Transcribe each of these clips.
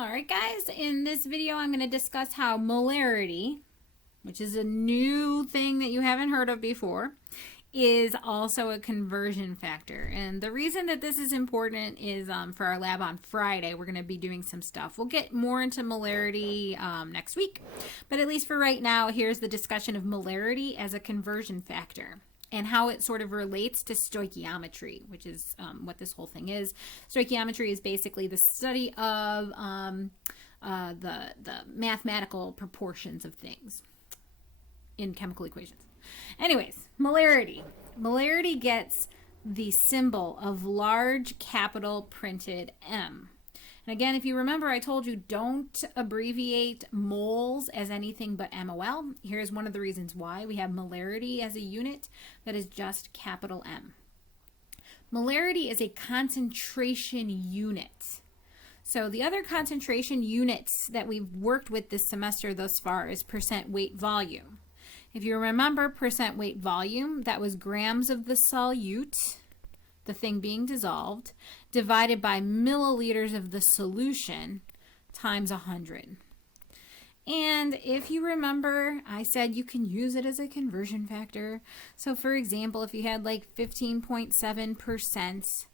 Alright guys, in this video I'm going to discuss how molarity, which is a new thing that you haven't heard of before, is also a conversion factor. And the reason that this is important is for our lab on Friday, we're going to be doing some stuff. We'll get more into molarity next week, but at least for right now, here's the discussion of molarity as a conversion factor and how it sort of relates to stoichiometry, which is what this whole thing is. Stoichiometry is basically the study of the mathematical proportions of things in chemical equations. Anyways, molarity. Molarity gets the symbol of large capital printed M. And again, if you remember, I told you don't abbreviate moles as anything but MOL. Here's one of the reasons why. We have molarity as a unit that is just capital M. Molarity is a concentration unit. So the other concentration units that we've worked with this semester thus far is percent weight volume. If you remember percent weight volume, that was grams of the solute, the thing being dissolved, divided by milliliters of the solution times 100. And if you remember, I said you can use it as a conversion factor. So for example, if you had like 15.7%,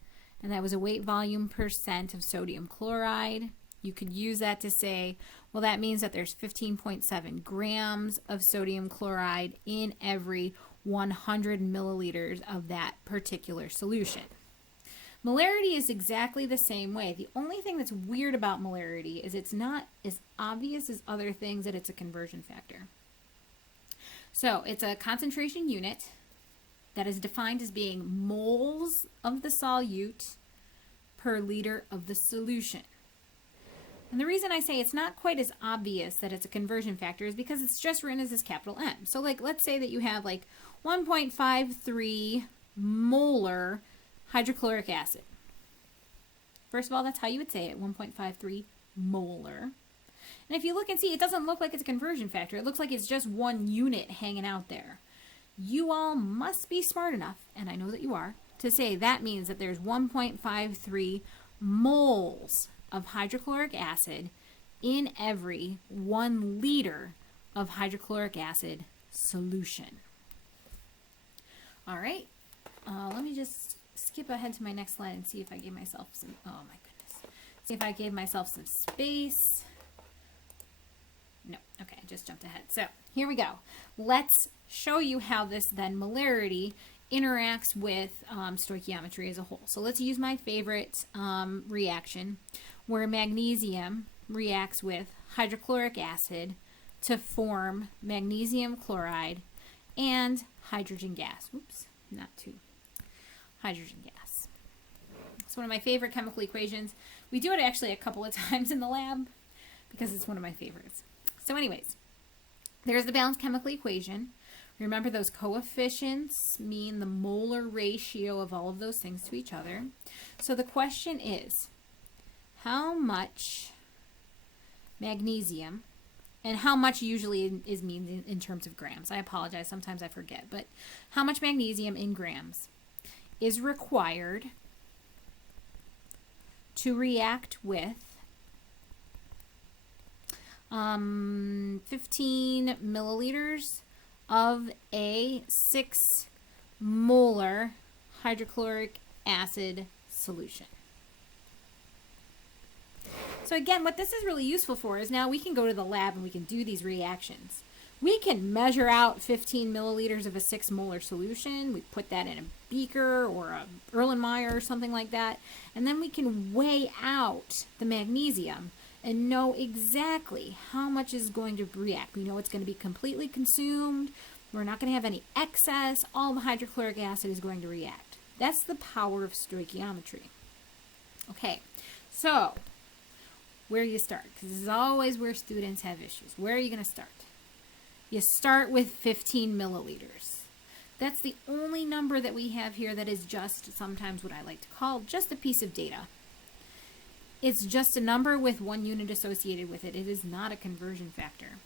and that was a weight volume percent of sodium chloride, you could use that to say, well, that means that there's 15.7 grams of sodium chloride in every 100 milliliters of that particular solution. Molarity is exactly the same way. The only thing that's weird about molarity is it's not as obvious as other things that it's a conversion factor. So it's a concentration unit that is defined as being moles of the solute per liter of the solution. And the reason I say it's not quite as obvious that it's a conversion factor is because it's just written as this capital M. So like, let's say that you have like 1.53 molar hydrochloric acid. First of all, that's how you would say it, 1.53 molar. And if you look and see, it doesn't look like it's a conversion factor. It looks like it's just one unit hanging out there. You all must be smart enough, and I know that you are, to say that means that there's 1.53 moles of hydrochloric acid in every 1 liter of hydrochloric acid solution. All right, let me just skip ahead to my next slide and see if I gave myself some, oh my goodness, see if I gave myself some space. No, okay, I just jumped ahead. So here we go. Let's show you how this then molarity interacts with stoichiometry as a whole. So let's use my favorite reaction where magnesium reacts with hydrochloric acid to form magnesium chloride and hydrogen gas. Oops, not two. Hydrogen gas. It's one of my favorite chemical equations. We do it actually a couple of times in the lab because it's one of my favorites. So anyways, there's the balanced chemical equation. Remember, those coefficients mean the molar ratio of all of those things to each other. So the question is, how much magnesium, and how much usually is means in terms of grams. I apologize, sometimes I forget, but how much magnesium in grams is required to react with 15 milliliters of a 6 molar hydrochloric acid solution. So again, what this is really useful for is now we can go to the lab and we can do these reactions. We can measure out 15 milliliters of a 6 molar solution. We put that in a beaker or a Erlenmeyer or something like that. And then we can weigh out the magnesium and know exactly how much is going to react. We know it's going to be completely consumed. We're not going to have any excess. All the hydrochloric acid is going to react. That's the power of stoichiometry. Okay, so where do you start? Because this is always where students have issues. Where are you going to start? You start with 15 milliliters. That's the only number that we have here that is just sometimes what I like to call just a piece of data. It's just a number with one unit associated with it. It is not a conversion factor.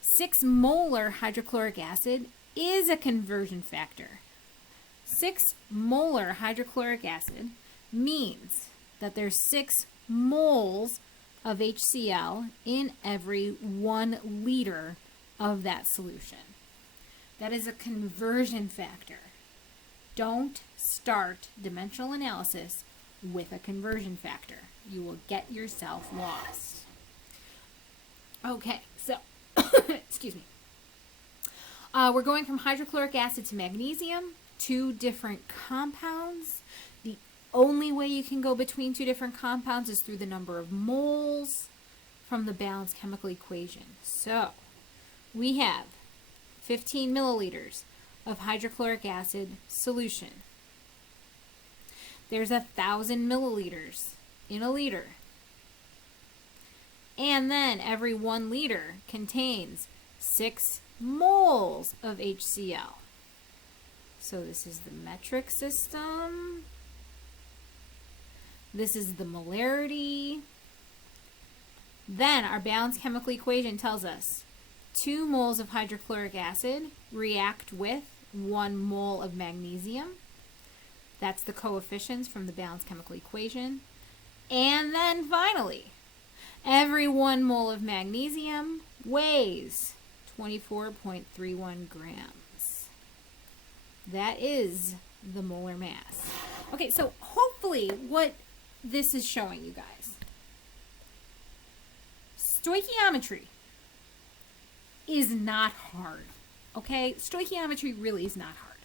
6 molar hydrochloric acid is a conversion factor. 6 molar hydrochloric acid means that there's 6 moles of HCl in every 1 liter of that solution. That is a conversion factor. Don't start dimensional analysis with a conversion factor. You will get yourself lost. Okay, so, excuse me. We're going from hydrochloric acid to magnesium, 2 different compounds. The only way you can go between 2 different compounds is through the number of moles from the balanced chemical equation. So, we have 15 milliliters of hydrochloric acid solution. There's 1,000 milliliters in a liter. And then every 1 liter contains 6 moles of HCl. So this is the metric system. This is the molarity. Then our balanced chemical equation tells us 2 moles of hydrochloric acid react with 1 mole of magnesium. That's the coefficients from the balanced chemical equation. And then finally, every 1 mole of magnesium weighs 24.31 grams. That is the molar mass. Okay, so hopefully what this is showing you guys, stoichiometry is not hard. Okay, stoichiometry really is not hard.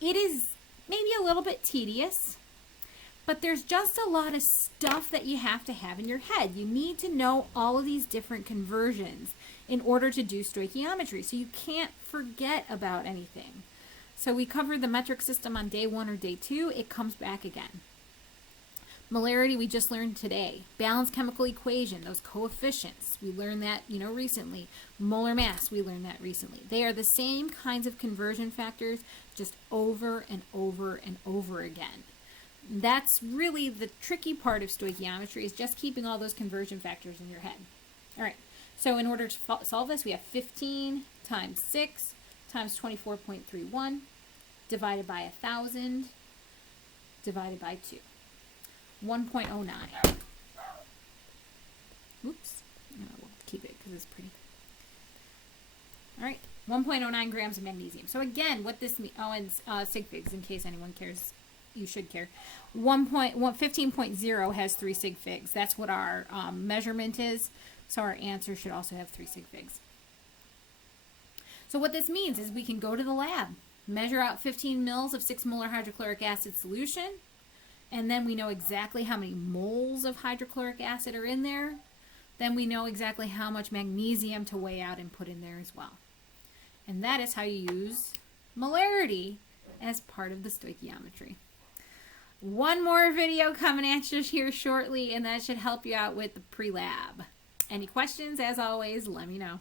It is maybe a little bit tedious, but there's just a lot of stuff that you have to have in your head. You need to know all of these different conversions in order to do stoichiometry, so you can't forget about anything. So we covered the metric system on day 1 or day 2. It comes back again. Molarity we just learned today. Balanced chemical equation, those coefficients, we learned that recently. Molar mass, we learned that recently. They are the same kinds of conversion factors, just over and over and over again. That's really the tricky part of stoichiometry, is just keeping all those conversion factors in your head. All right, so in order to solve this, we have 15 times 6 times 24.31 divided by 1,000 divided by 2. 1.09. Oops. No, we'll keep it because it's pretty. All right, 1.09 grams of magnesium. So again, what this means, and sig figs, in case anyone cares, you should care. 15.0 has 3 sig figs. That's what our measurement is. So our answer should also have 3 sig figs. So what this means is we can go to the lab, measure out 15 mils of 6 molar hydrochloric acid solution, and then we know exactly how many moles of hydrochloric acid are in there. Then we know exactly how much magnesium to weigh out and put in there as well. And that is how you use molarity as part of the stoichiometry. One more video coming at you here shortly, and that should help you out with the pre-lab. Any questions, as always, let me know.